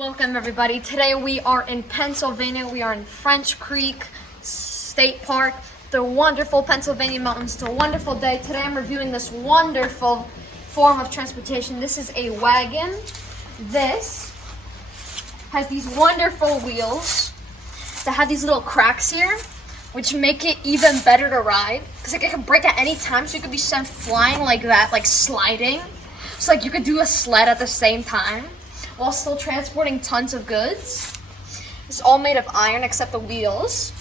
Welcome everybody. Today we are in Pennsylvania. We are in French Creek State Park, the wonderful Pennsylvania mountains. It's a wonderful day. Today I'm reviewing this wonderful form of transportation. This is a wagon. This has these wonderful wheels that have these little cracks here, which make it even better to ride because it can break at any time, so you could be sent flying like that, like sliding. So like you could do a sled at the same time while still transporting tons of goods. It's all made of iron except the wheels.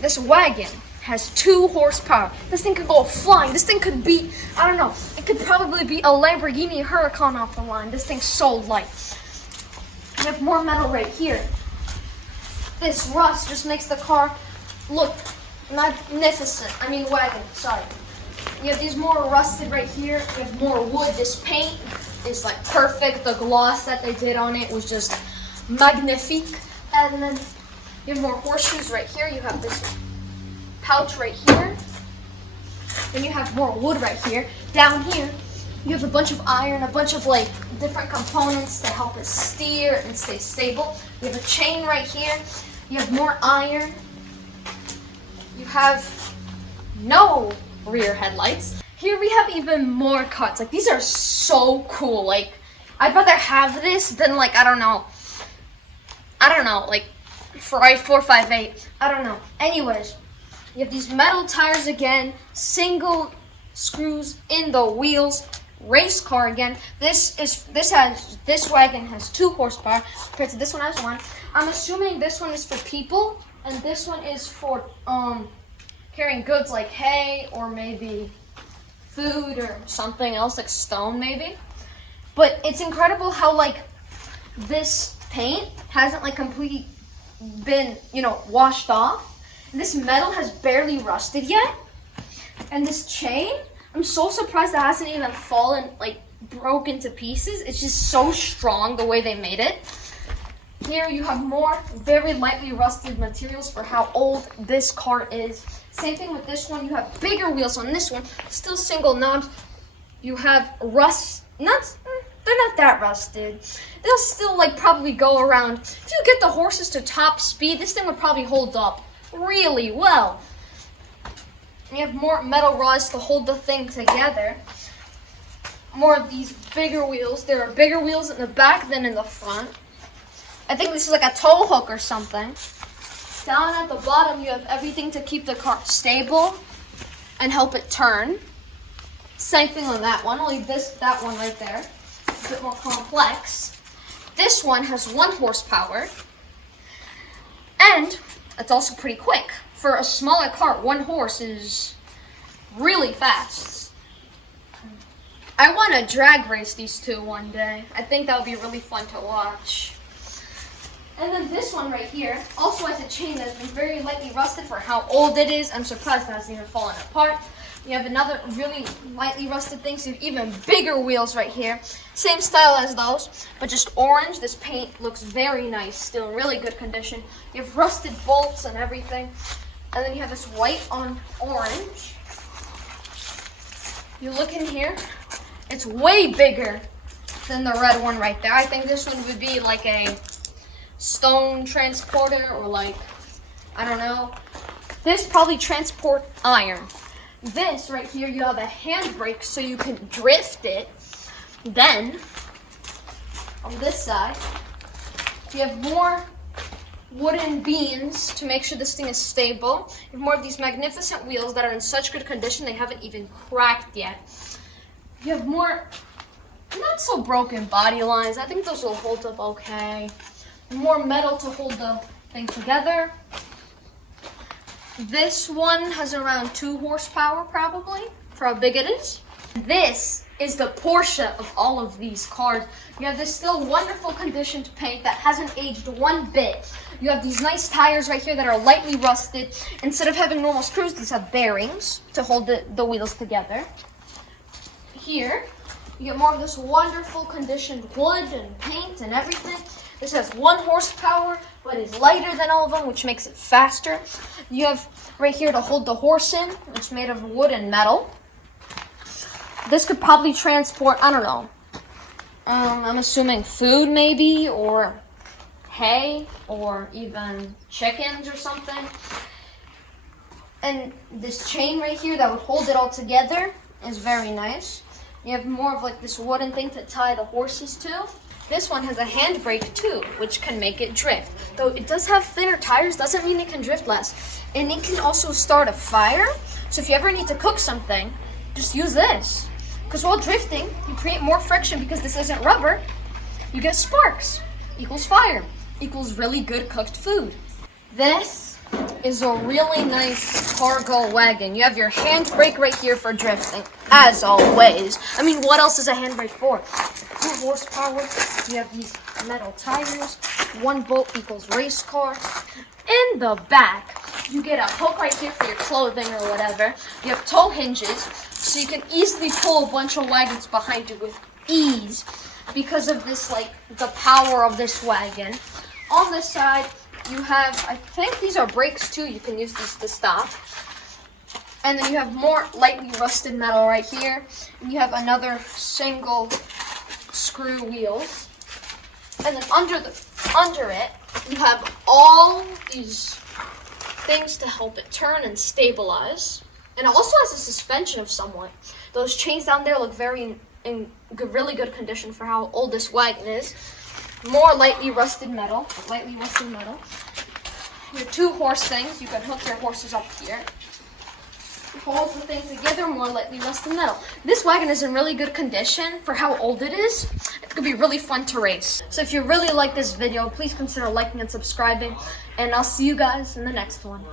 This wagon has 2 horsepower. This thing could go flying. This thing could be, I don't know, it could probably be a Lamborghini Huracan off the line. This thing's so light. We have more metal right here. This rust just makes the car look magnificent. I mean wagon, sorry. We have these more rusted right here. We have more wood. This paint is like perfect. The gloss that they did on it was just magnifique. And then you have more horseshoes right here. You have this pouch right here. Then you have more wood right here. Down here, you have a bunch of iron, a bunch of like different components to help it steer and stay stable. You have a chain right here. You have more iron. You have no rear headlights. Here we have even more cuts. Like these are so cool. Like I'd rather have this than like I don't know, like Ferrari 458. I don't know. Anyways, you have these metal tires again, single screws in the wheels, race car again. This wagon has 2 horsepower compared to this one has 1. I'm assuming this one is for people and this one is for carrying goods like hay or maybe food or something else like stone maybe. But it's incredible how like this paint hasn't like completely been, washed off. And this metal has barely rusted yet. And this chain, I'm so surprised that hasn't even fallen, like broken to pieces. It's just so strong the way they made it. Here you have more very lightly rusted materials for how old this car is. Same thing with this one. You have bigger wheels on this one, still single knobs. You have rust nuts. They're not that rusted. They'll still like probably go around. If you get the horses to top speed, this thing would probably hold up really well. And you have more metal rods to hold the thing together. More of these bigger wheels. There are bigger wheels in the back than in the front. I think this is like a tow hook or something. Down at the bottom, you have everything to keep the car stable and help it turn. Same thing on that one, only that one right there, a bit more complex. This one has 1 horsepower, and it's also pretty quick. For a smaller car, 1 horse is really fast. I want to drag race these 2 one day. I think that would be really fun to watch. And then this one right here also has a chain that's been very lightly rusted for how old it is. I'm surprised that hasn't even fallen apart. You have another really lightly rusted thing, so you have even bigger wheels right here. Same style as those, but just orange. This paint looks very nice, still in really good condition. You have rusted bolts and everything. And then you have this white on orange. You look in here, it's way bigger than the red one right there. I think this one would be like a stone transporter or like, I don't know. This probably transport iron. This right here, you have a handbrake so you can drift it. Then, on this side, you have more wooden beams to make sure this thing is stable. You have more of these magnificent wheels that are in such good condition they haven't even cracked yet. You have more not so broken body lines. I think those will hold up okay. More metal to hold the thing together. This one has around 2 horsepower probably for how big it is. This is the Porsche of all of these cars. You have this still wonderful conditioned paint that hasn't aged 1 bit. You have these nice tires right here that are lightly rusted. Instead of having normal screws, these have bearings to hold the wheels together. Here, you get more of this wonderful conditioned wood and paint and everything. This has 1 horsepower, but is lighter than all of them, which makes it faster. You have right here to hold the horse in. It's made of wood and metal. This could probably transport, I don't know. I'm assuming food maybe, or hay or even chickens or something. And this chain right here that would hold it all together is very nice. You have more of like this wooden thing to tie the horses to. This one has a handbrake too, which can make it drift. Though it does have thinner tires, doesn't mean it can drift less. And it can also start a fire. So if you ever need to cook something, just use this. Because while drifting, you create more friction because this isn't rubber. You get sparks, equals fire, equals really good cooked food. This is a really nice cargo wagon. You have your handbrake right here for drifting, as always. I mean, what else is a handbrake for? 2 horsepower, you have these metal tires, 1 bolt equals race car. In the back, you get a hook right here for your clothing or whatever. You have tow hinges, so you can easily pull a bunch of wagons behind you with ease because of this, like, the power of this wagon. On this side, you have, I think these are brakes too, you can use these to stop. And then you have more lightly rusted metal right here. And you have another single screw wheels. And then under it, you have all these things to help it turn and stabilize. And it also has a suspension of somewhat. Those chains down there look in really good condition for how old this wagon is. More lightly rusted metal. Your 2 horse things, you can hook your horses up here. Holds the thing together, more lightly rusted metal. This wagon is in really good condition for how old it is. It's gonna be really fun to race. So if you really like this video, please consider liking and subscribing, and I'll see you guys in the next one.